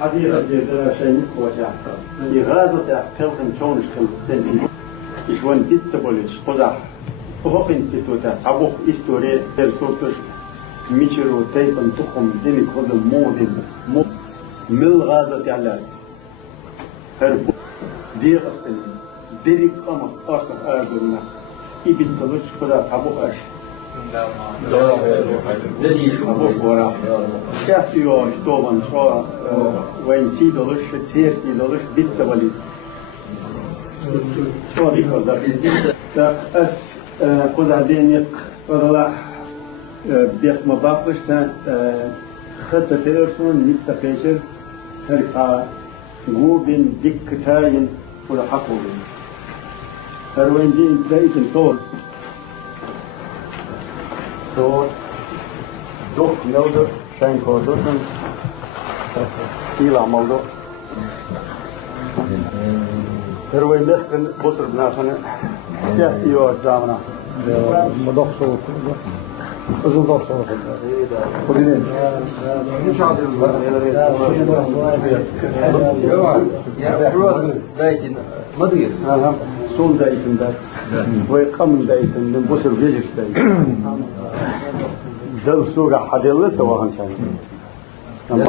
حديقة ديال شيء وجع يغازو تاع تلقن تونش تنتي يشوان بيت سبوليش قزح وهو انستيتوت صابوخ استوري ترسوتش ميشرو تايبن تخم ديني كود مودين مو مل غازو تاع لا هرب دير أصلا ديريك قمر أرسل أردنا يبيت سبوليش قزح صابوخ أش شافيو شتوبان شو وين سيدولش تير سيدولش بيت سبوليش شو بيكو ده أس قزح دينيك والله بيخ مباقش سان خطة تيرسون نيتا فيشر هرقا غوبين ديكتاين ولا حقوبين هروين دين تلاقيتن طول صوت دوخ نودر شاين كوردوشن إلى عمالدو هروين لخن بطر بناخن تحتي وجامنا مضخ صوت أزول ضغط صوت قرينين مش عادل دايتن مدير صون دايتن دات ويقام دايتن نبصر بيجر دايتن دل سوق حديل سواهن شان